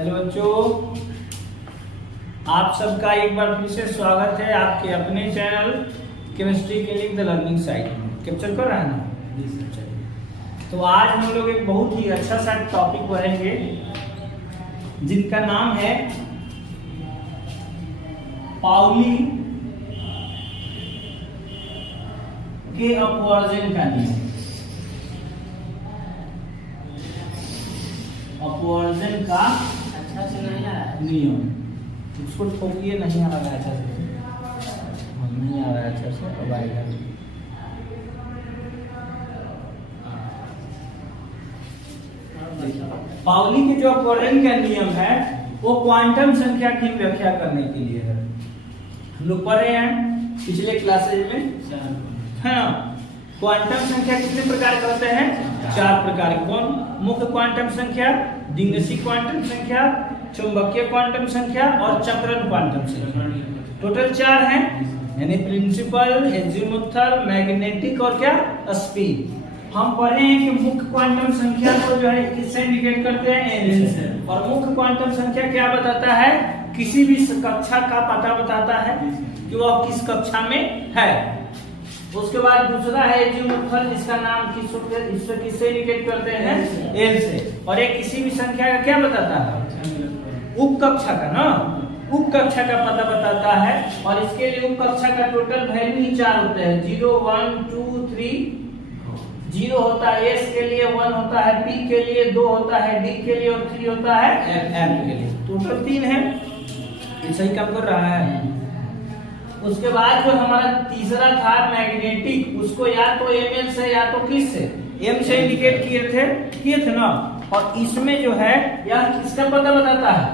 Hello बच्चों, आप सबका एक बार फिर से स्वागत है आपके अपने channel chemistry clinic the learning site में। कैप्चर कर रहा है ना? तो आज हम लोग एक बहुत ही अच्छा सा टॉपिक पढ़ेंगे जिनका नाम है पाउली के अपवर्जन का नियम। अपवर्जन का अच्छा से नहीं आ रहा है। नियम, उसको ठोकिए, नहीं आ रहा है अच्छा से, नहीं आ रहा है अच्छा से, अब आएगा। पाउली के जो अपवर्जन का नियम है वो क्वांटम संख्या की व्याख्या करने के लिए है। हम लोग पढ़े हैं पिछले क्लासेज में, है ना? क्वांटम संख्या कितने प्रकार के होते हैं? 4 प्रकार के। कौन? मुख्य क्वांटम संख्या, डिंगसी क्वांटम संख्या, चुंबकीय क्वांटम संख्या और चक्रण क्वांटम संख्या। टोटल 4 हैं, यानी प्रिंसिपल, एजीमुथल, मैग्नेटिक और क्या स्पीड। हम पढ़े हैं कि मुख्य क्वांटम संख्या को जो है किससे इंडिकेट करते हैं? एन से। और मुख्य क्वांटम संख्या क्या बताता है? किसी भी कक्षा का पता बताता है कि वह किस कक्षा में है। उसके बाद दूसरा है एजीमुथल, जिसका नाम किससे इंडिकेट करते हैं? एन से। और एक किसी भी संख्या का क्या बताता है? उप कक्षा का ना, उप कक्षा का पता बताता है। और इसके लिए उप कक्षा का टोटल वैल्यू ही 4 होते हैं, 0 1 2 3। 0 होता है एस के लिए, 1 होता है पी के लिए, 2 होता है डी के लिए और 3 होता है एफ के लिए। टोटल 3 है। ये सही काम कर रहा है। उसके बाद जो हमारा तीसरा था मैग्नेटिक, उसको या तो एमएल से या तो किस से, एम से इंडिकेट किए थे ना। और इसमें जो है यह किसका पता बताता है?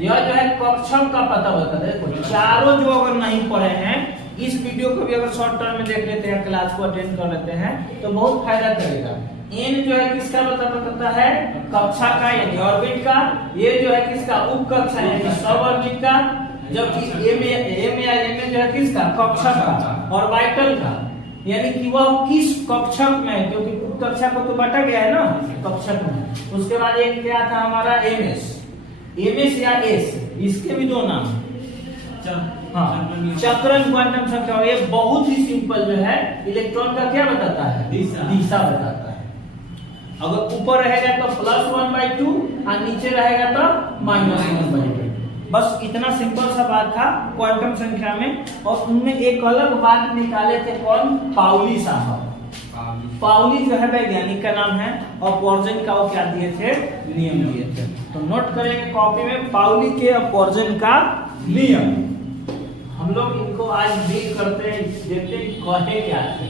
यह जो है कक्षम का पता बताता है। देखो चारों जो अगर नहीं पढ़े हैं, इस वीडियो को भी अगर शॉर्ट टर्म में देख लेते हैं, क्लास को अटेंड कर लेते हैं तो बहुत फायदा करेगा। एन जो है किसका पता बताता है? कक्षा का यानी ऑर्बिट का। ये जो है किसका? उप कक्षा यानी सब ऑर्बिट का। जबकि एम या एम जो है किसका? कक्षा का। और वाइटल का यानी कि वह किस कक्षक में, क्योंकि उप कक्षा को तो बांटा गया है ना कक्षक में। उसके बाद एक क्या था हमारा? एमएस या एस, इसके भी 2 नाम। हाँ, चक्रण क्वांटम संख्या। ये बहुत ही सिंपल जो है, इलेक्ट्रॉन का क्या बताता है? दिशा बताता है। अगर ऊपर रहेगा तो +1/2 और नीचे रहेगा तो -1/2। बस इतना सिंपल सा बात था क्वांटम संख्या में। और उनमें एक अलग बात निकाले थे, कौन? पाउली साहब। पाउली जो है वैज्ञानिक का नाम है, और अपवर्जन का वो क्या दिए थे? नियम दिए थे। तो नोट करेंगे कॉपी में, पाउली के अपवर्जन का नियम। हम लोग इनको आज डील करते हैं, देखते हैं कहे क्या थे।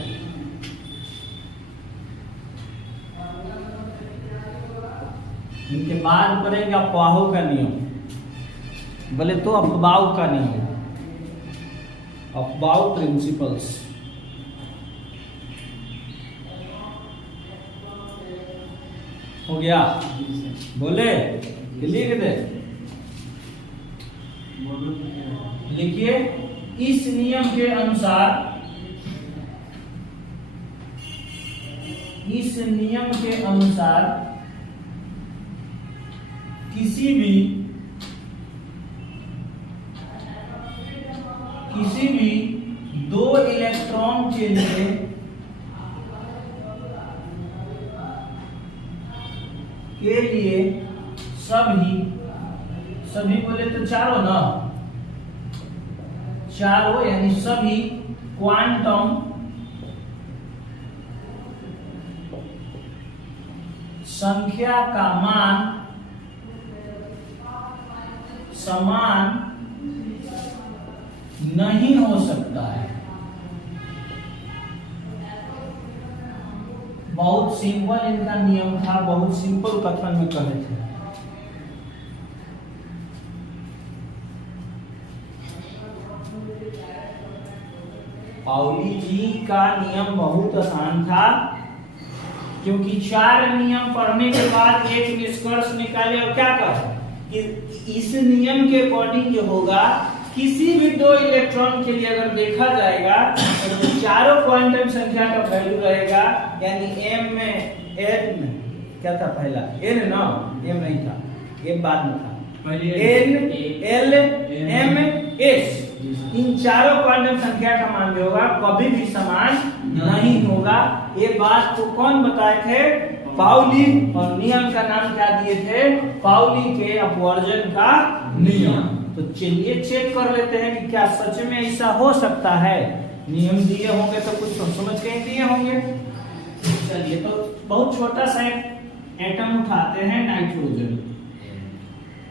इनके बाद करेंगे अफवाहों का नियम, बोले तो अफवाह का नियम, अफवाह प्रिंसिपल्स। हो गया? बोले लिख दे, लिखिए। इस नियम के अनुसार, इस नियम के अनुसार किसी भी 2 इलेक्ट्रॉन के लिए सभी बोले तो चारों ना, चारों यानी सभी क्वांटम संख्या का मान समान नहीं हो सकता है। बहुत सिंपल इनका नियम था, बहुत सिंपल कथन में कहे थे। पाउली जी का नियम बहुत आसान था, क्योंकि 4 नियम पढ़ने के बाद एक निष्कर्ष निकाले और क्या कहे कि इस नियम के अकॉर्डिंग जो होगा, किसी भी 2 इलेक्ट्रॉन के लिए अगर देखा जाएगा तो चारों क्वांटम संख्या का वैल्यू रहेगा, यानी एम में एन क्या था पहला? एन ना, एम नहीं था, एम बाद में था। एन एल एम एस, इन चारों क्वांटम संख्या का मान जो होगा कभी भी समान नहीं होगा। ये बात को कौन बताए थे? पाउली। और नियम का नाम क्या दिए थे? पाउली के अपवर्जन का नियम। तो चलिए चेक कर लेते हैं कि क्या सच में ऐसा हो सकता है। नियम दिए होंगे तो कुछ सोच समझ के ही दिए होंगे। चलिए तो बहुत छोटा सा एटम उठाते हैं, नाइट्रोजन।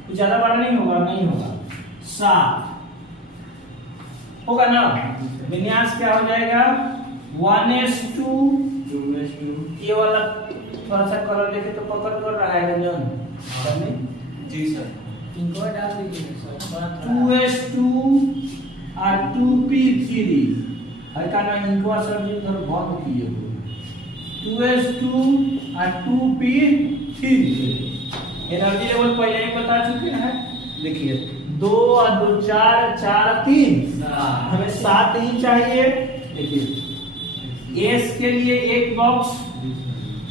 कुछ ज्यादा बड़ा नहीं होगा, नहीं होगा, 7 होगा ना। विन्यास क्या हो जाएगा? 1s2। ये वाला थोड़ा सा कलर देखे तो पकड़ कर रहा है रंजन जी सर। इनको डाल दीजिए सर। 2s2 और 2p3 है का ना। इनको सर जी उधर बंद किए हो। 2s2 और 2p3 एनर्जी लेवल पहले ही बता चुके हैं। देखिए 2 और 2 4, 4 3, हमें 7 ही चाहिए। देखिए एस के लिए एक बॉक्स,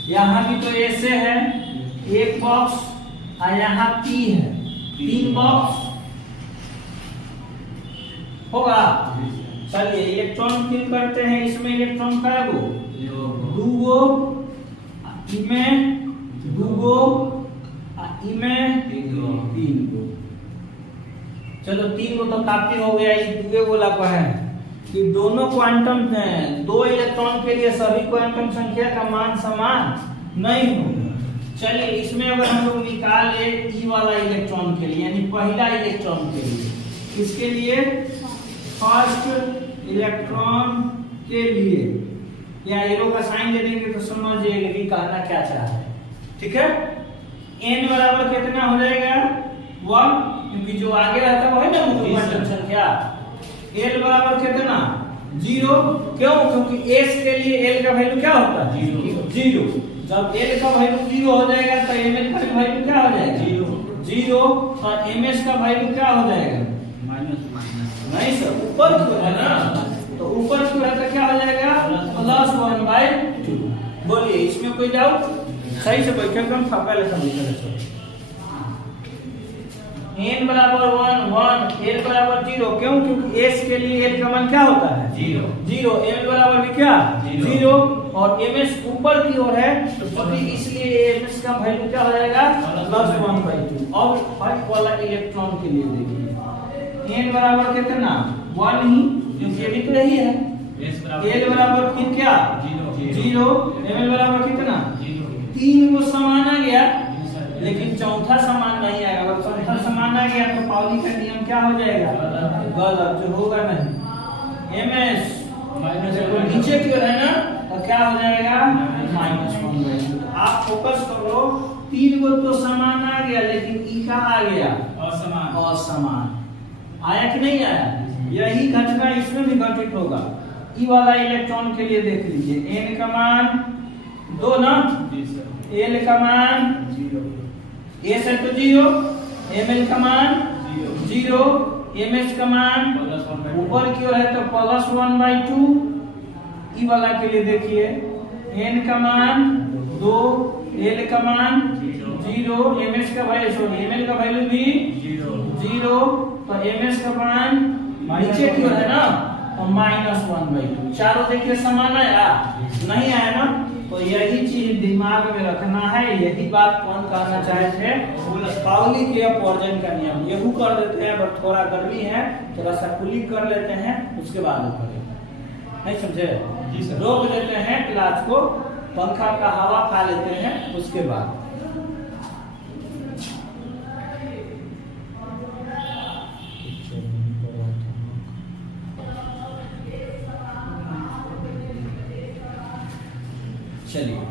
यहाँ भी तो एस है, एक बॉक्स, और यहाँ पी है, 3 बॉक्स होगा। चलिए इलेक्ट्रॉन फिल करते हैं। इसमें इलेक्ट्रॉन का है वो 2 गो, इमें 2 गो, इमें 3 गो। चलो 3 गो तो काफी हो गया। ये दूसरे गोला को है कि दोनों क्वांटम 2 इलेक्ट्रॉन के लिए सभी क्वांटम संख्या का मान समान नहीं होगा। चलिए इसमें अगर हम लोग निकाले ई वाला इलेक्ट्रॉन के लिए, यानी पहला इलेक्ट्रॉन के लिए, इसके लिए फर्स्ट इलेक्ट्रॉन के लिए या एरो का साइन दे देंगे तो समझ जाइएगा कि कहना क्या चाह रहा है। ठीक है। n बराबर कितना हो जाएगा? 1, क्योंकि जो आगे रहता है वो है ना क्वांटम संख्या। l बराबर कितना? 0। क्यों? क्योंकि s के लिए l का वैल्यू क्या होता है? 0। जब l का वैल्यू 0 हो जाएगा तो ml का वैल्यू क्या हो जाएगा? 0। और ms का वैल्यू क्या हो जाएगा? नहीं सर, ऊपर क्यों है ना, तो ऊपर क्यों है तो क्या हो जाएगा? +1/2। बोलिए इसमें कोई डाउट? सही से बैठे एकदम पहले समझिए। n बराबर 1 1, l बराबर 0। क्यों? क्योंकि s के लिए l का मान क्या होता है? 0। m बराबर भी क्या? 0। और ms ऊपर की ओर है तो इसलिए ms का वैल्यू क्या हो जाएगा? +1/2। अब फर्स्ट वाला इलेक्ट्रॉन के लिए देखिए n बराबर कितना? 1 ही, क्योंकि ये भी तो यही है। l बराबर फिर क्या? 0। ml बराबर कितना? 3 को समान आ गया, लेकिन चौथा समान नहीं आएगा। अगर चौथा समान आ गया तो पाउली का नियम क्या हो जाएगा? गलत, जो होगा नहीं। ms नीचे की ओर है ना, तो क्या हो जाएगा? -1/2। आप फोकस करो, 3 को तो समान आ गया, लेकिन ई का आ गया असमान। आया कि नहीं आया? यही घटना इसमें भी घटित होगा। ई वाला इलेक्ट्रॉन के लिए देख लीजिए, n का मान 2 ना, l का मान 0, s है तो 0, ml का मान 0, ms का मान ऊपर की ओर है तो +1/2। ई वाला के लिए देखिए, n का मान 2, l का मान 0, ms का वैल्यू ml का वैल्यू भी 0, तो ms का मान नीचे की ओर है ना, तो -1/2। चारों देखिए समान आया? नहीं आया ना। तो यही चीज दिमाग में रखना है। यही बात कौन कहना चाहे थे? पाउली के अपवर्जन का नियम। यहू कर देते हैं, बट थोड़ा गर्मी है, थोड़ा सा कूलिंग कर लेते हैं, उसके बाद करेंगे। नहीं समझे? रोक देते हैं क्लास को, पंखा का हवा खा लेते हैं, उसके बाद। चलिए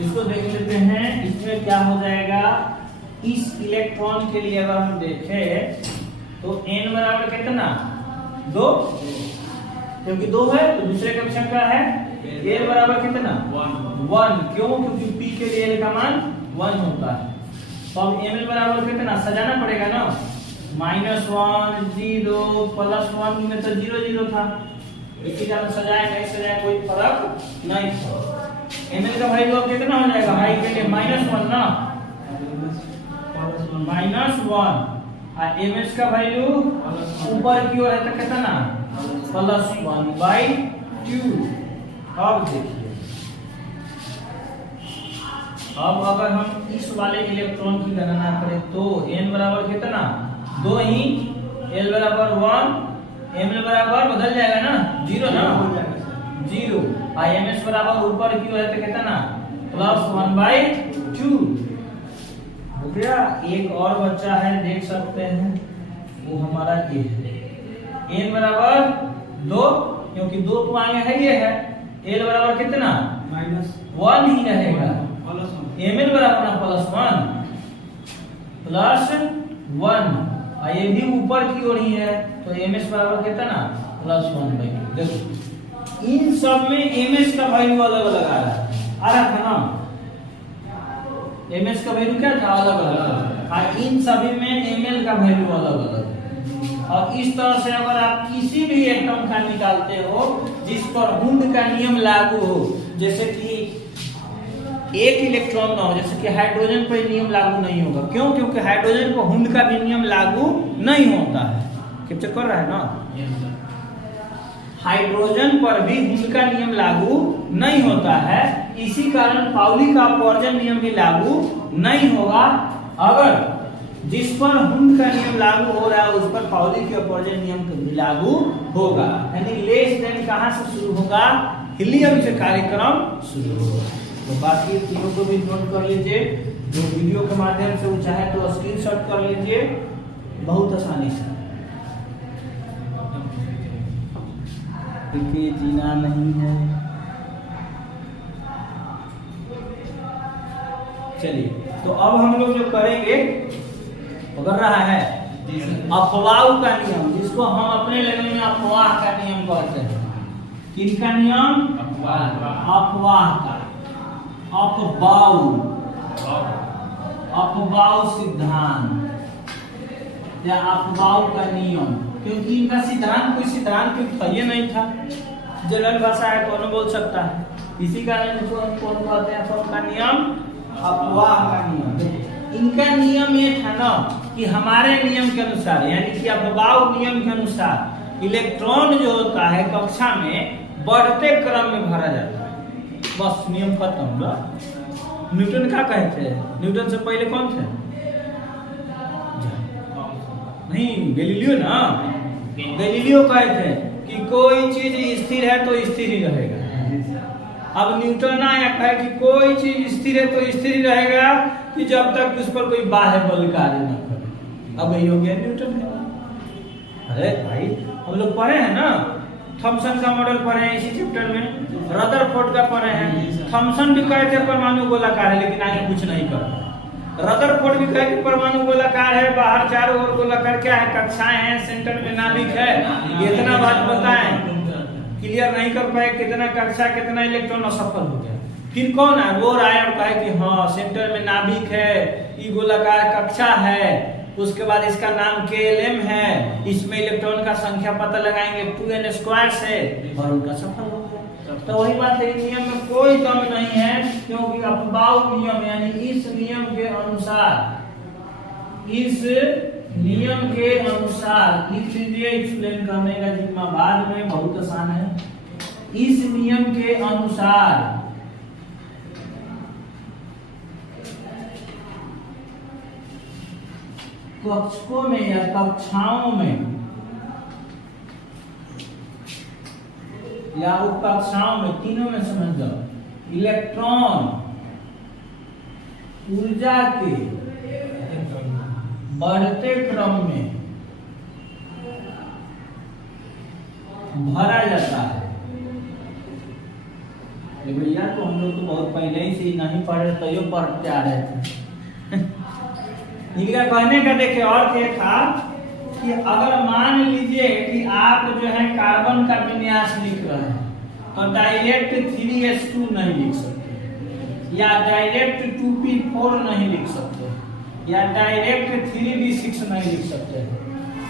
इसको देख लेते हैं। इसमें क्या हो जाएगा? इस इलेक्ट्रॉन के लिए अगर हम देखें तो n बराबर कितना? 2, क्योंकि 2 है तो दूसरे कक्षक का है। l बराबर कितना? 1। क्यों? क्योंकि p के लिए l का मान 1 होता है। तो अब ml बराबर कितना? सजाना पड़ेगा ना, -1 0 +1 में तो 0 0 था। इसी कारण सजाए नहीं सजाए कोई फर्क नहीं था। ml का वैल्यू अब कितना हो जाएगा? भाई के लिए -1 ना, -1 और ms का वैल्यू ऊपर की ओर है तो कितना +1/2। अब देखिए, अब अगर हम इस वाले इलेक्ट्रॉन की गणना करें तो n बराबर कितना 2 ही, l बराबर 1, ml बराबर बदल जाएगा ना 0 ना 0 और ms बराबर ऊपर की ओर है तो कितना +1/2 हो गया। एक और बच्चा है, देख सकते हैं, वो हमारा ये है n बराबर 2, क्योंकि 2 तो आगे है, ये है। l बराबर कितना -1 ही रहेगा। ml बराबर +1 और ये भी ऊपर की ओर ही है तो ms बराबर कितना +1/2। देखो इन सब में ms का वैल्यू अलग अलग आ रहा था ना, ms का वैल्यू क्या था अलग अलग, और इन सभी में ml का वैल्यू अलग अलग। और इस तरह से अगर आप किसी भी एटम का निकालते हो जिस पर हुंड का नियम लागू हो, जैसे कि एक इलेक्ट्रॉन ना हो, जैसे कि हाइड्रोजन पर नियम लागू नहीं होगा। क्यों? क्योंकि हाइड्रोजन पर हुंड का भी नियम लागू नहीं होता है। कैप्चर कर रहा है ना? हाइड्रोजन पर भी हुंड का नियम लागू नहीं होता है, इसी कारण पाउली का अपवर्जन नियम भी लागू नहीं होगा। अगर जिस पर हुंड का नियम लागू हो रहा है उस पर पाउली के अपवर्जन नियम भी लागू होगा। यानी लेस देन कहां से शुरू होगा? हीलियम से कार्यक्रम शुरू होगा। तो बाकी तीनों को भी नोट कर लीजिए, जो वीडियो के माध्यम से वो चाहे तो स्क्रीनशॉट कर लीजिए, बहुत आसानी से, क्योंकि जीना नहीं है। चलिए, तो अब हम लोग जो करेंगे पकड़ रहा है अफवाह का नियम, जिसको हम अपने लेवल में अफवाह का नियम कहते हैं। किनका नियम? अफवाह का, अफवाह सिद्धांत या अफवाह का नियम, क्योंकि इनका सिद्धांत कोई सिद्धांत कोई ये नहीं था, जनरल भाषा है, कौन बोल सकता है। इसी कारण इसको हम कौन कहते हैं? अफवाह का नियम, अफवाह का नियम। इनका नियम ये था ना कि हमारे नियम के अनुसार, यानी कि अफवाह नियम के अनुसार इलेक्ट्रॉन जो होता है कक्षा में बढ़ते क्रम में भरा जाता है। बस नियम खत्म। न्यूटन क्या कहते हैं? न्यूटन से पहले कौन थे? नहीं, गैलीलियो ना। गैलीलियो कहते हैं कि कोई चीज स्थिर है तो स्थिर ही रहेगा। अब न्यूटन आया कहे कि कोई चीज स्थिर है तो स्थिर ही रहेगा कि जब तक उस पर कोई बाह्य बल कार्य न करे। अब यही हो गया न्यूटन का। अरे भाई, हम लोग पढ़े हैं ना, थॉमसन का मॉडल पढ़े हैं इसी चैप्टर में, रदरफोर्ड का पढ़े हैं। थॉमसन भी कहे थे परमाणु गोलाकार है, लेकिन आगे कुछ नहीं कर। रदरफोर्ड भी कहे कि परमाणु गोलाकार है, बाहर चारों ओर गोलाकार, क्या है, कक्षाएं हैं, सेंटर में नाभिक है। इतना बात बताएं, क्लियर नहीं कर पाए, कितना कक्षा कितना इलेक्ट्रॉन असफल हो गया। फिर कौन है? वो आए और कहे कि हाँ सेंटर में नाभिक है, ये गोलाकार कक्षा है, उसके बाद इसका नाम KLM है, इसमें इलेक्ट्रॉन का संख्या पता लगाएंगे 2n² से, और उनका सफल हो गया। तो वही बात है, नियम में कोई दम नहीं है, क्योंकि अफवाह नियम, यानी इस नियम के अनुसार, इस नियम के अनुसार लिख लीजिए, एक्सप्लेन करने का जिम्मा बाद में, बहुत आसान है। इस नियम के अनुसार कक्षकों में या कक्षाओं में या उपकक्षाओं में, तीनों में समझ जाओ, इलेक्ट्रॉन ऊर्जा के बढ़ते क्रम में भरा जाता है। भैया तो हम लोग तो बहुत पहले ही से नहीं पढ़े, तो ये पढ़ते आ रहे थे। इनका कहने का देखिए और क्या था कि अगर मान लीजिए कि आप जो है कार्बन का विन्यास लिख रहे हैं, तो डायरेक्ट 3s2 नहीं लिख सकते, या डायरेक्ट 2p4 नहीं लिख सकते, या डायरेक्ट 3d6 नहीं लिख सकते।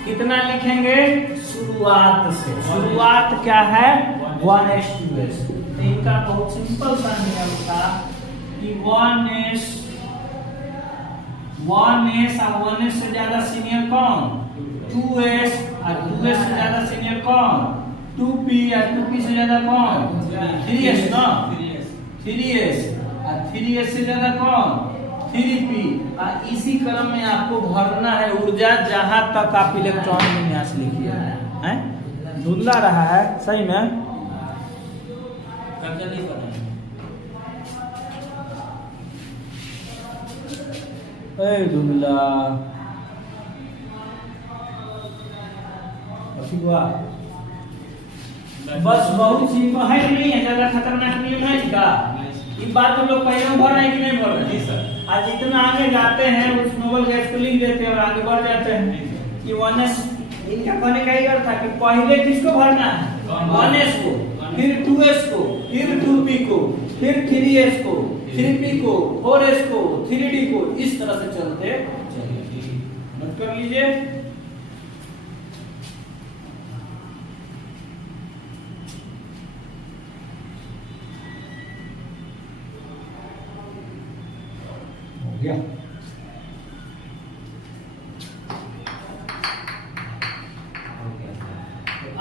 कितना लिखेंगे? शुरुआत से। शुरुआत क्या है? 1s2s। तो इनका बहुत सिंपल सा नियम था कि 1s 1s और 1s से ज्यादा सीनियर कौन? 2s और 2s से ज्यादा सीनियर कौन? 2p और 2p से ज्यादा कौन? 3s ना? 3s और 3s से ज्यादा कौन? 3p। और इसी क्रम में आपको भरना है ऊर्जा जहां तक आप इलेक्ट्रॉन विन्यास लिखिए हैं। धुंधला रहा है सही में, कब्जा नहीं कर रहे ए धुंधला ठीक हुआ। बस बहुत सिंपल है कि नहीं है, ज्यादा खतरनाक नियम है इसका। ये बात हम लोग पहले भर रहे हैं कि नहीं भर रहे? जी सर। आज जितना आगे जाते हैं उस नोबल गैस को लिख देते हैं और आगे बढ़ जाते हैं कि 1s। इनका कहने का ये था कि पहले किसको भरना है? 1s को, फिर 2s को, फिर 2p को, फिर 3s को, 3p को, 4s को, 3d को, इस तरह से चलते चलिए। नोट कर लीजिए। हो गया।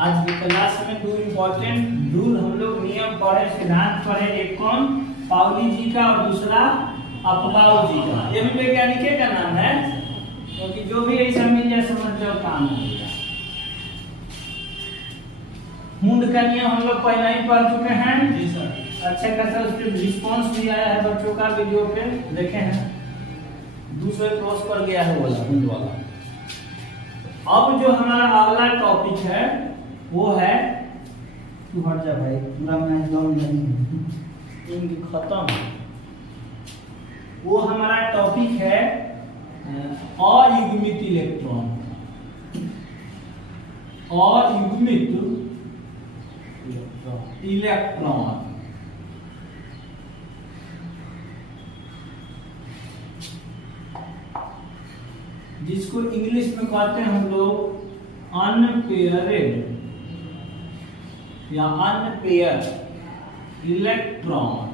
आज की क्लास में दो इम्पोर्टेंट रूल हम लोग नियम पढ़े, सिद्धांत पढ़े। एक कौन? पाउली जी का और दूसरा अफबाउ जी का। ये भी वैज्ञानिक का नाम है, क्योंकि जो भी ऐसा मिल जाए समझ जाओ काम हो गया। मुंड का नियम हम लोग पहले ही पढ़ चुके हैं। जी सर। अच्छा खासा उस पर रिस्पॉन्स भी आया है बच्चों का, वीडियो पे देखे हैं। दूसरे क्रॉस कर गया है वाला मुंड वाला। अब जो हमारा अगला टॉपिक है वो है, तू हट जा भाई, पूरा मैच दौड़ नहीं इनकी खत्म। वो हमारा टॉपिक है अयुग्मित इलेक्ट्रॉन। अयुग्मित इलेक्ट्रॉन जिसको इंग्लिश में कहते हैं हम लोग अनपेयर्ड या अनपेयर इलेक्ट्रॉन।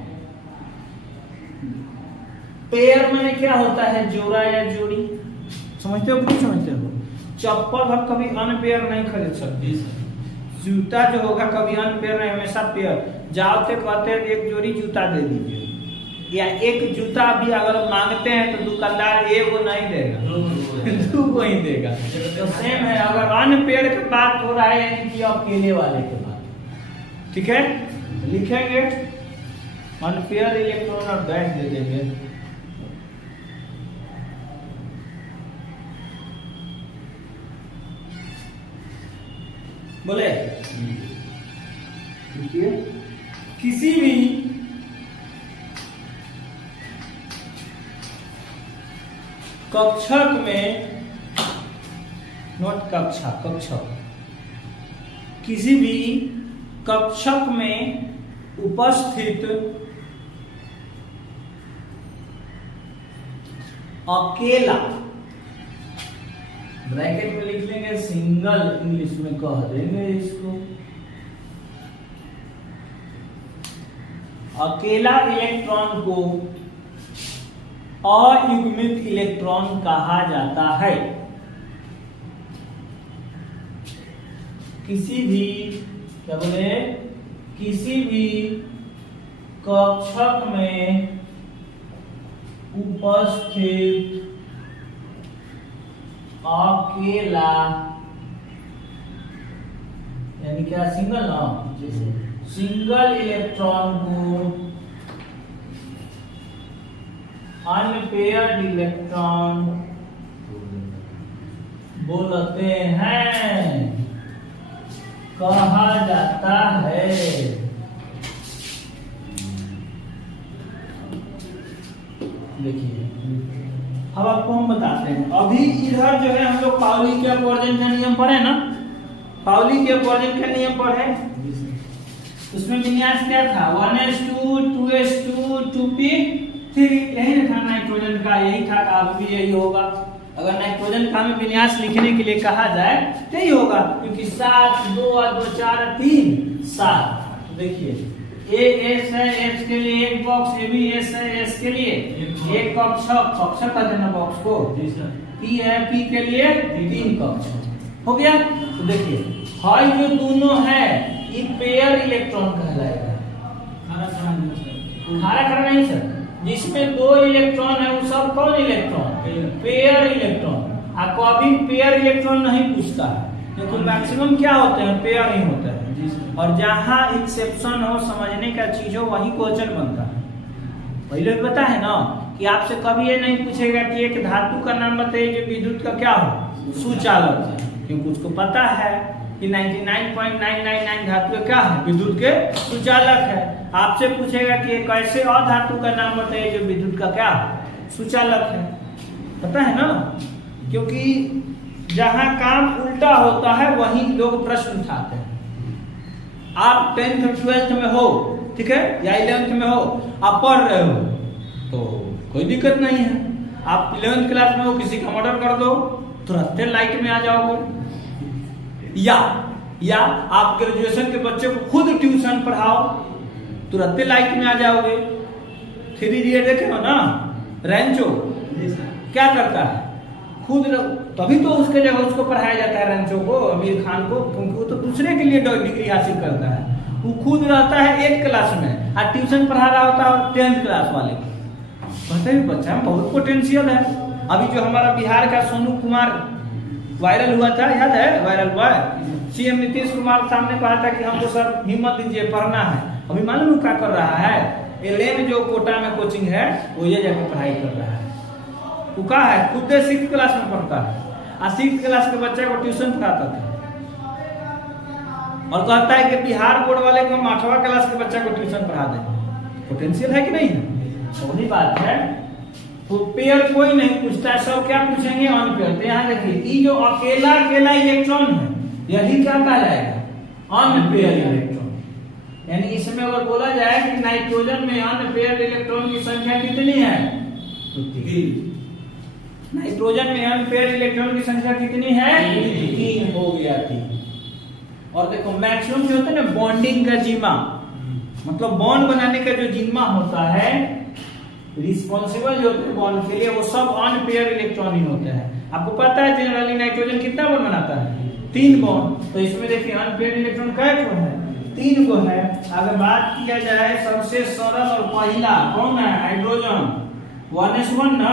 पेयर माने क्या होता है? जोड़ा या जोड़ी। समझते हो कि नहीं समझते हो? चप्पल हम कभी अनपेयर नहीं खरीद सकते। जूता जो होगा कभी अनपेयर नहीं, हमेशा पेयर। जाओ तो कहते हैं एक जोड़ी जूता दे दीजिए, या एक जूता भी अगर मांगते हैं तो दुकानदार एक को नहीं देगा, दो को ही देगा। तो सेम है, अगर अनपेयर की बात हो रहा है यानी कि अकेले वाले की बात, ठीक है? लिखेंगे अनपेयर इलेक्ट्रॉन और डैश दे देंगे। बोले देखिए, किसी भी कक्षक में, नोट कक्षा, कक्षक, किसी भी कक्षक में उपस्थित अकेला, ब्रैकेट में लिख लेंगे सिंगल, इंग्लिश में कह देंगे इसको, अकेला इलेक्ट्रॉन को अयुग्मित इलेक्ट्रॉन कहा जाता है। किसी भी, क्या बोले, किसी भी कक्षक में उपस्थित अकेला, यानी क्या, सिंगल ना, सिंगल इलेक्ट्रॉन को अनपेयर्ड इलेक्ट्रॉन बोलते हैं, कहा जाता है। देखिए अब आपको हम बताते हैं। अभी इधर जो है हम लोग पाउली के अपवर्जन का नियम पढ़े ना, पाउली के अपवर्जन का नियम पढ़े। उसमें विन्यास क्या था? 1s2 2s2 2p3, यही ना था नाइट्रोजन का, यही था। अब भी यही होगा। अगर नाइट्रोजन का हमें विन्यास लिखने के लिए कहा जाए तो यही होगा, क्योंकि 7 2 2 4 3 7। देखिए ए एस है, एस के लिए एक बॉक्स, ए भी एस है, एस के लिए एक कक्ष कर देना बॉक्स को। जी सर। पी है, पी के लिए 3 कक्ष हो गया। तो देखिए हाई जो दोनों है ये पेयर इलेक्ट्रॉन कहलाएगा। खारा नहीं सर, जिसमें 2 इलेक्ट्रॉन है वो सब कौन इलेक्ट्रॉन? Pair electron. आपको अभी पेयर इलेक्ट्रॉन नहीं पूछता है, लेकिन मैक्सिमम क्या होते हैं? पेयर ही होता है। और जहां एक्सेप्शन हो, समझने का चीज हो, वही क्वेश्चन बनता है। पहले पता है ना कि आपसे कभी ये नहीं पूछेगा कि एक धातु का नाम बताइए जो विद्युत का क्या हो, सुचालक है, क्योंकि उसको पता है कि 99.999 धातु क्या है, विद्युत के सुचालक है। आपसे पूछेगा कि एक ऐसे अधातु का नाम बताइए जो विद्युत का क्या है, सुचालक है। पता है ना, क्योंकि जहां काम उल्टा होता है वहीं लोग प्रश्न उठाते हैं। आप 10th और 12th में हो, ठीक है, या 11th में हो, आप पढ़ रहे हो तो कोई दिक्कत नहीं है। आप 11th क्लास में हो, किसी का मर्डर कर दो, तुरंत लाइट में आ जाओगे। या आप ग्रेजुएशन के बच्चे को खुद ट्यूशन पढ़ाओ, तुरंत लाइट में आ जाओगे। 3 देखे हो ना, रेंचो क्या करता है, खुद तभी तो उसके जगह उसको पढ़ाया जाता है, रेंचो को, अमीर खान को, क्योंकि वो तो दूसरे के लिए डिग्री हासिल करता है। वो खुद रहता है 8th क्लास में और ट्यूशन पढ़ा रहा होता है 10th क्लास वाले को। कहते हैं बच्चा में बहुत पोटेंशियल है। अभी जो हमारा बिहार का सोनू कुमार वायरल हुआ था, याद है? वायरल हुआ है। सीएम नीतीश कुमार सामने कहा था कि हमको सर हिम्मत दीजिए, पढ़ना है। अभी मालूम क्या कर रहा है? एलएम जो कोटा में कोचिंग है वो ये जाकर पढ़ाई कर रहा है। वो कहा है खुद 6th क्लास में पढ़ता है और 6th क्लास के बच्चे को ट्यूशन पढ़ाता था, और कहता है कि बिहार बोर्ड वाले को हम 8वां क्लास के बच्चे को ट्यूशन पढ़ा देंगे। पोटेंशियल है कि नहीं? वही बात है। तो पेयर कोई नहीं पूछता है, सब क्या पूछेंगे? अनपेयर। तो यहाँ देखिए ये जो अकेला इलेक्ट्रॉन है यही क्या कहलाएगा? Unpaired electron. यानी इसमें अगर बोला जाए कि नाइट्रोजन में अनपेयर इलेक्ट्रॉन की संख्या कितनी है? तो 3। नाइट्रोजन में अनपेयर इलेक्ट्रॉन की संख्या कितनी है? 3 हो गया 3। और देखो मैक्सिमम जो होता है ना बॉन्डिंग का जीमा, मतलब बॉन्ड बनाने का जो जीमा होता है, रिस्पॉन्सिबल जो होते हैं बॉन्ड के लिए, वो सब अनपेयर इलेक्ट्रॉन ही होते हैं। आपको पता है जनरली नाइट्रोजन कितना बॉन्ड बनाता है? 3 बॉन्ड। तो इसमें देखिए अनपेयर इलेक्ट्रॉन कितने को है? 3 को है। अगर बात किया जाए सबसे सरल और पहला कौन है? हाइड्रोजन 1s1 ना।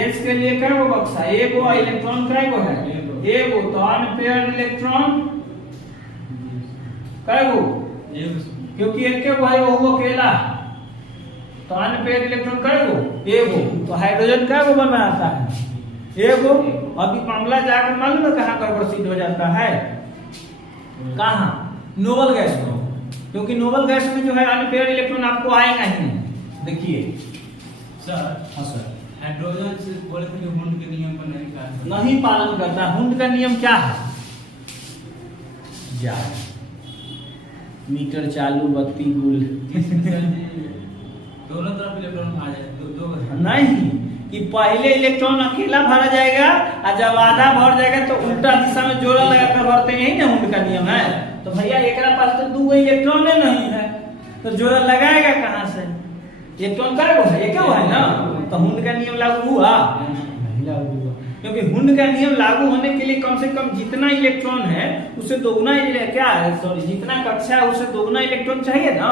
H के लिए क्या वो बक्सा? एगो इलेक्ट्रॉन क्या है? एगो। तो अनपेयर इलेक्ट्रॉन क्या वो? क्योंकि एक के भाई वो अकेला, तो अनपेयर इलेक्ट्रॉन क्या वो? एगो। तो हाइड्रोजन क्या वो बनाता है? एगो। अभी मामला जाकर मालूम है कहाँ गड़बड़ सिद्ध हो जाता है? कहाँ? नोबल गैस में। क्योंकि नोबल गैस में जो है अनपेयर इलेक्ट्रॉन आपको आएगा ही नहीं। देखिए सर। हाँ सर। हाइड्रोजन से बोले थे कि हुंड के नियम पर नहीं पालन करता। हुंड का नियम क्या है? जा मीटर चालू, बत्ती गुल। दोनों तरफ इलेक्ट्रॉन आ जाए दो नहीं, कि पहले इलेक्ट्रॉन अकेला भरा जाएगा और जब आधा भर जाएगा तो उल्टा दिशा में जोड़ा लगाकर भरते हैं, यही ना हुंड का नियम है। तो भैया एक पास तो 2 इलेक्ट्रॉन नहीं है, तो जोड़ा लगाएगा कहाँ से? इलेक्ट्रॉन का वो है, एक है ना। तो हुंड का नियम लागू हुआ? नहीं लागू हुआ, क्योंकि हुंड का नियम लागू होने के लिए कम से कम जितना इलेक्ट्रॉन है उसे दोगुना, क्या है सॉरी, जितना कक्षा है उसे दोगुना इलेक्ट्रॉन चाहिए ना।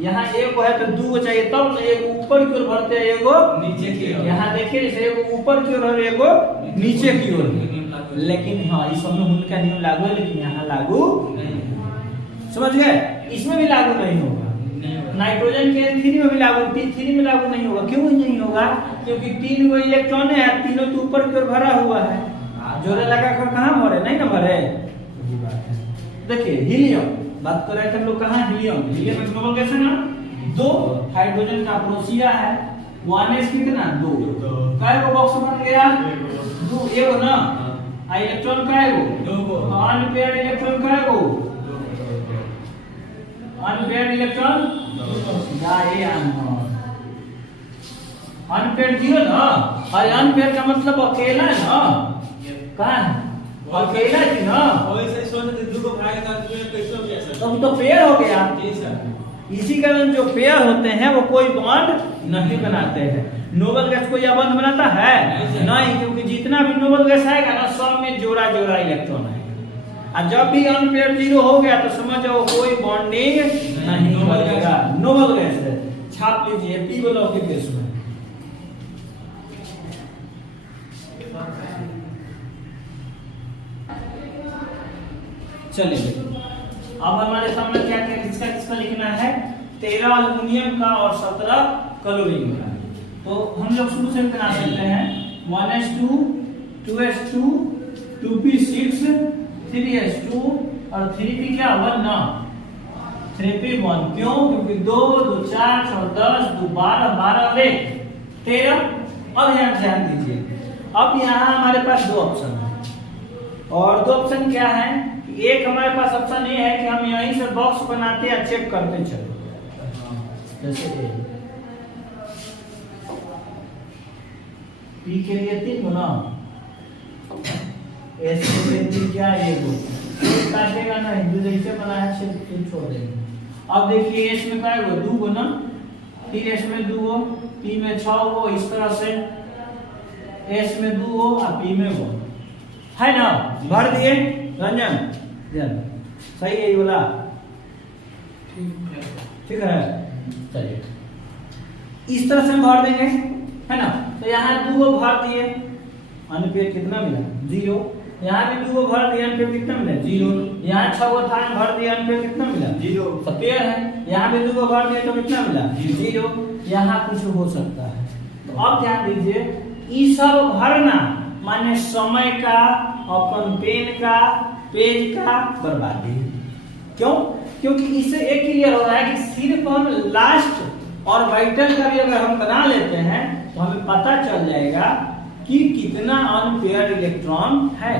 यहाँ एक है तो 2 चाहिए, तब एक ऊपर की ओर भरते हैं, एगो नीचे की ओर। यहाँ देखिए जैसे एगो ऊपर की ओर और एगो नीचे की ओर। लेकिन हाँ इस सब में हुंड का नियम लागू है, लेकिन यहाँ लागू नहीं। समझ गए? इसमें भी लागू नहीं होगा। नाइट्रोजन के 3 में भी लागू, T3 में लागू नहीं होगा। क्यों नहीं होगा? क्योंकि 3 गो इलेक्ट्रॉन है, तीनों तो ऊपर की ओर भरा हुआ है, जोड़ा लगाकर कहाँ भरे? नहीं ना भरे। देखिए हीलियम बात कर रहे थे हम लोग, कहाँ? हीलियम। हीलियम एक नोबल गैस है ना। 2 हाइड्रोजन का प्रोसिया है, 1s कितना? 2। काय को बॉक्स बन गया? 2 एगो ना। आ इलेक्ट्रॉन काय को? 2 अनपेयर इलेक्ट्रॉन काय को? अनपेयर इलेक्ट्रॉन अनपेयर 0 ना। और अनपेयर का मतलब अकेला है ना। कहाँ है? अकेला है ना। वैसे सोचते 2 को भाग कर कैसे हो गया सर? तब तो पेयर हो गया। जी सर। इसी कारण जो पेयर होते हैं वो कोई बॉन्ड नहीं बनाते हैं। नोबल गैस कोई यह बॉन्ड बनाता है नहीं, क्योंकि जितना भी नोबल गैस आएगा ना सब में जोड़ा जोड़ा इलेक्ट्रॉन आएगा। और जब भी अनपेयर जीरो हो गया तो समझ जाओ कोई बॉन्डिंग नहीं बनेगा, नोबल गैस है। छाप लीजिए पी ब्लॉक के केस में। चलिए अब हमारे सामने क्या क्या किसका किसका लिखना है, 13 एल्युमिनियम का और 17 क्लोरीन का। तो हम लोग शुरू से बना सकते हैं 1s2 2s2 2p6 3s2 और 3p क्या 1 ना 3p1। क्यों? क्योंकि 2 2 4 और 10 2 12 12 और 1 13। अब यहाँ ध्यान दीजिए, अब यहाँ हमारे पास दो ऑप्शन है, और दो ऑप्शन क्या है? एक हमारे पास ऑप्शन ये है कि हम यहीं से बॉक्स बनाते या चेक करते चलो। जैसे पी के लिए 3 गुना, एस के लिए 3 क्या 1 काटेगा ना, जैसे बना है सिर्फ 3 छोड़ देंगे। अब देखिए एस में क्या है 2 गुना, फिर एस में 2 हो, पी में 6 हो, इस तरह से एस में 2 हो और पी में 1 है ना। भर दिए रंजन, सही है ये बोला, ठीक है। चलिए इस तरह से हम भर देंगे है ना। तो यहाँ 2 भर दिए, अनपेयर कितना मिला 0। यहाँ भी 2 भर दिए, अनपेयर कितना मिला 0। यहाँ 6 था भर दिया, अनपेयर कितना मिला 0, तो पेयर है। यहाँ भी 2 भर दिए तो कितना मिला 0। यहाँ कुछ हो सकता है। तो अब ध्यान दीजिए, ये सब भरना माने समय का, अपन पेन का, पेज का बर्बादी। क्यों? क्योंकि इससे एक क्लियर हो रहा है कि सिर्फ हम लास्ट और वाइटल का भी अगर हम बना लेते हैं तो हमें पता चल जाएगा कि कितना अनपेयर्ड इलेक्ट्रॉन है।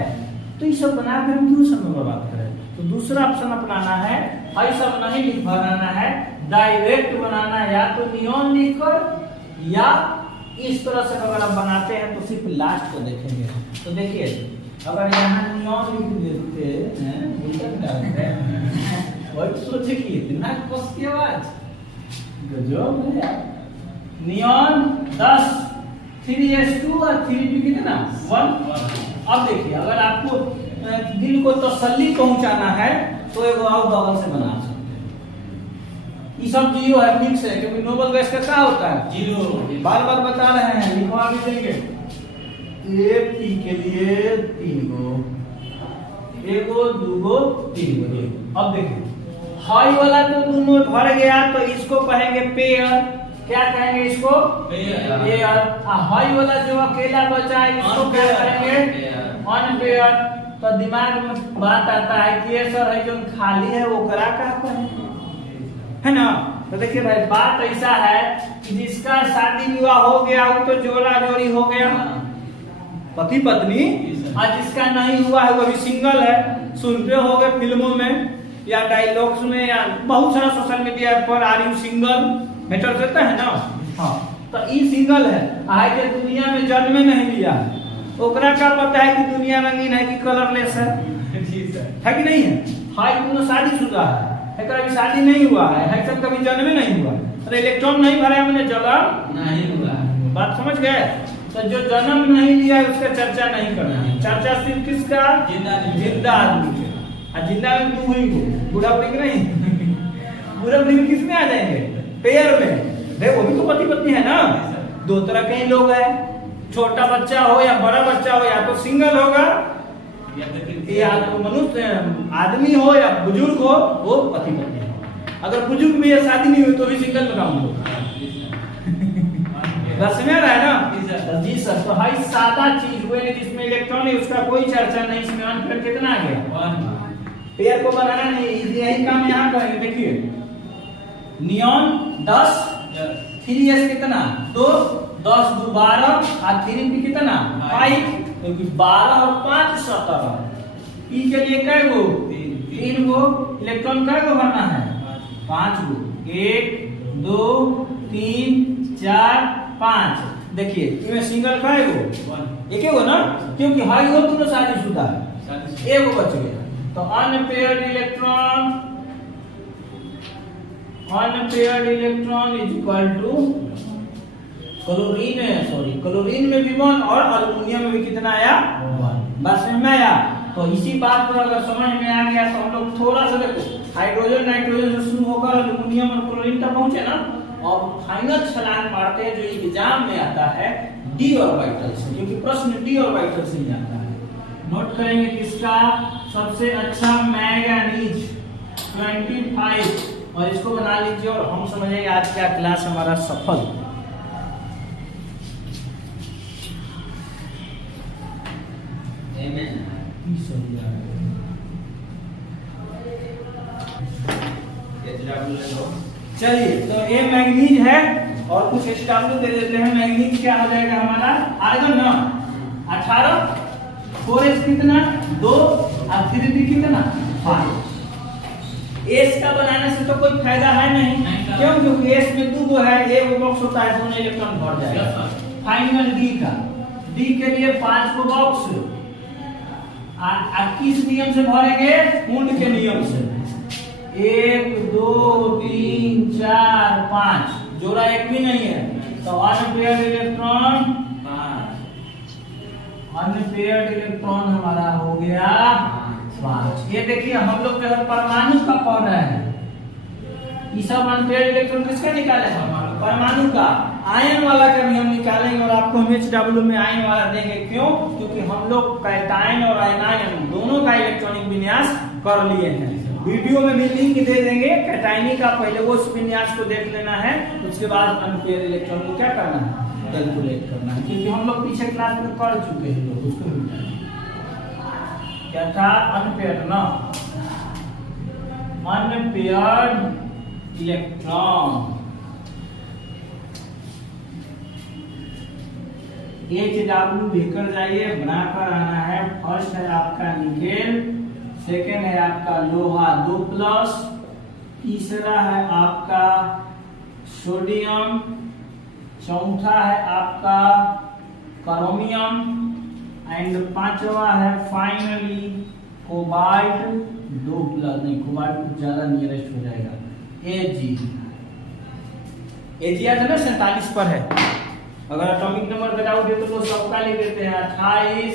तो ये सब बनाकर हम क्यों समय बर्बाद करें? तो दूसरा ऑप्शन अपनाना है, ये सब नहीं बनाना है, डायरेक्ट बनाना है, या तो नियॉन लिखकर या इस तरह से अगर हम बनाते हैं तो सिर्फ लास्ट को देखेंगे। तो देखिए अगर यहाँ नियॉन लिख देते हैं वही सोचे कि इतना कस की आवाज गजब है। नियॉन 10 3s2 और 3p कितना 1। अब देखिए अगर आपको दिल को तसल्ली पहुंचाना है तो एक और बगल से बना सकते हैं। ये सब 0 है, फिक्स है, क्योंकि नोबल गैस का क्या होता है 0। बार बार बता रहे हैं, लिखवा भी देंगे। ए पी के लिए 3 गो, 1 गो 2 गो 3 गो। अब देखिए हाई वाला तो दोनों भर गया, तो इसको कहेंगे पेयर। क्या कहेंगे इसको पेयर। हाई वाला जो अकेला बचा है इसको क्या कहेंगे अनपेयर। तो दिमाग में बात आता है कि ये सर है जो खाली है वो करा का है ना। तो देखिए भाई बात ऐसा है कि जिसका शादी विवाह हो गया वो तो जोड़ा जोड़ी हो गया पति पत्नी, और जिसका नहीं हुआ है वो भी सिंगल है। सुनते हो गए फिल्मों में या डायलॉग्स में या बहुत सारा सोशल मीडिया पर आर यू सिंगल मैटर करता है ना। हाँ तो ये सिंगल है, आज के दुनिया में जन्म नहीं लिया है, ओकरा का पता है कि दुनिया रंगीन है कि कलरलेस है कि नहीं है। हाई दोनों शादीशुदा है, कभी शादी नहीं हुआ है, सब कभी जन्म नहीं हुआ। अरे इलेक्ट्रॉन नहीं भरा है, मैंने जगह नहीं हुआ। बात समझ गए? तो जो जन्म नहीं लिया है उसका चर्चा नहीं करना है। चर्चा सिर्फ किसका? जिंदा आदमी का। जिंदा में 2 ही हो, बूढ़ा बुढ़ी नहीं। बूढ़ा बुढ़ी किस में आ जाएंगे? पेयर में। देखो वो भी तो पति पत्नी है ना। 2 तरह के ही लोग हैं, छोटा बच्चा हो या बड़ा बच्चा हो, या तो सिंगल होगा या तो मनुष्य आदमी हो या बुजुर्ग हो, वो पति पत्नी हो। अगर बुजुर्ग भी है शादी नहीं हुई तो भी सिंगल में काम होगा। समझ रहा है ना जी सर। तो हाई सादा चीज हुए जिसमें इलेक्ट्रॉन है उसका कोई चर्चा नहीं। इसमें अनपेयर कितना आ गया 1। पेयर को बनाना नहीं, यही काम यहाँ करेंगे। देखिए नियॉन 10 3s कितना 2 10 2 12 और 3p कितना 5, क्योंकि 12 और 5 17। p के लिए कै गो 3 गो। इलेक्ट्रॉन कै गो भरना है 5 गो। 1 2 3 4 5। देखिए इसमें सिंगल का है वो 1 गो ना, क्योंकि हाई हो दोनों शादीशुदा है, 1 गो बच गया। तो unpaired electron unpaired electron is equal to chlorine में भी 1 और अल्युमिनियम में भी कितना आया 1। बस में आया। तो इसी बात पर अगर समझ में आ गया तो हम लोग थोड़ा सा देखो, हाइड्रोजन नाइट्रोजन से शुरू होकर अल्युमिनियम और क्लोरीन तक पहुंचे ना, और फाइनल छलांग मारते हैं जो एग्जाम में आता है डी ऑर्बिटल से, क्योंकि प्रश्न डी ऑर्बिटल से ही आता है। नोट करेंगे किसका सबसे अच्छा मैंगनीज 25, और इसको बना लीजिए और हम समझेंगे आज का क्लास हमारा सफल। चलिए, तो ये मैंगनीज है और कुछ स्टार्ट दे देते हैं। मैंगनीज क्या हो जाएगा हमारा आर्गन ना 18, 4s कितना 2 और 3d कितना 5। एस का बनाने से तो कोई फायदा है नहीं, क्यों? क्योंकि एस में 2 है, एक बॉक्स होता है, दोनों इलेक्ट्रॉन भर जाएगा। फाइनल डी के लिए 5 को बॉक्स, किस नियम से भरेंगे? कुंड के नियम से। 1 2 3 4 5, जोड़ा एक भी नहीं है, तो अनपेयर्ड इलेक्ट्रॉन हमारा हो गया 5। ये देखिए हम लोग जो परमाणु का पढ़ रहे हैं, ये सब अनपेयर्ड इलेक्ट्रॉन किसका निकाले हैं? परमाणु का। आयन वाला का भी हम निकालेंगे और आपको हम HW में आयन वाला देंगे। क्यों? क्योंकि हम लोग कैटायन और आयनायन दोनों का इलेक्ट्रॉनिक विन्यास कर लिए हैं। वीडियो में भी लिंक दे देंगे कैटायनी का, पहले वो विन्यास को देख लेना है, उसके बाद अनपेयर्ड इलेक्ट्रॉन को क्या करना है? कैलकुलेट करना है, क्योंकि हम लोग पीछे क्लास में कर चुके हैं लोग उसको। क्या था? अनपेयर्ड ना, अनपेयर्ड इलेक्ट्रॉन HW लेकर जाइए, बनाकर आना है। फर्स्ट है आपका निकेल, सेकेंड है आपका लोहा 2+, तीसरा है आपका सोडियम, चौथा है आपका क्रोमियम, एंड पांचवा है फाइनली कोबाल्ट 2+। नहीं, कोबाल्ट कुछ ज्यादा नियरेस्ट हो जाएगा। Ag आज ना 47 पर है। अगर एटॉमिक नंबर का डाउट है तो वो सबका लिख देते हैं 28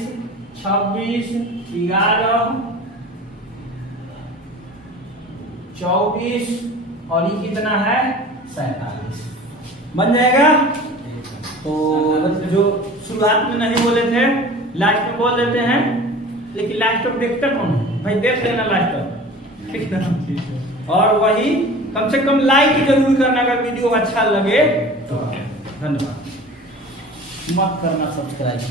26 11 24 और ये कितना है 47 बन जाएगा। तो जो शुरुआत में नहीं बोले थे लास्ट में बोल देते हैं, लेकिन लास्ट तक देखते कौन भाई? देख लेना लास्ट तक, ठीक है? और वही कम से कम लाइक जरूर करना अगर वीडियो अच्छा लगे तो। धन्यवाद। मत करना सब्सक्राइब।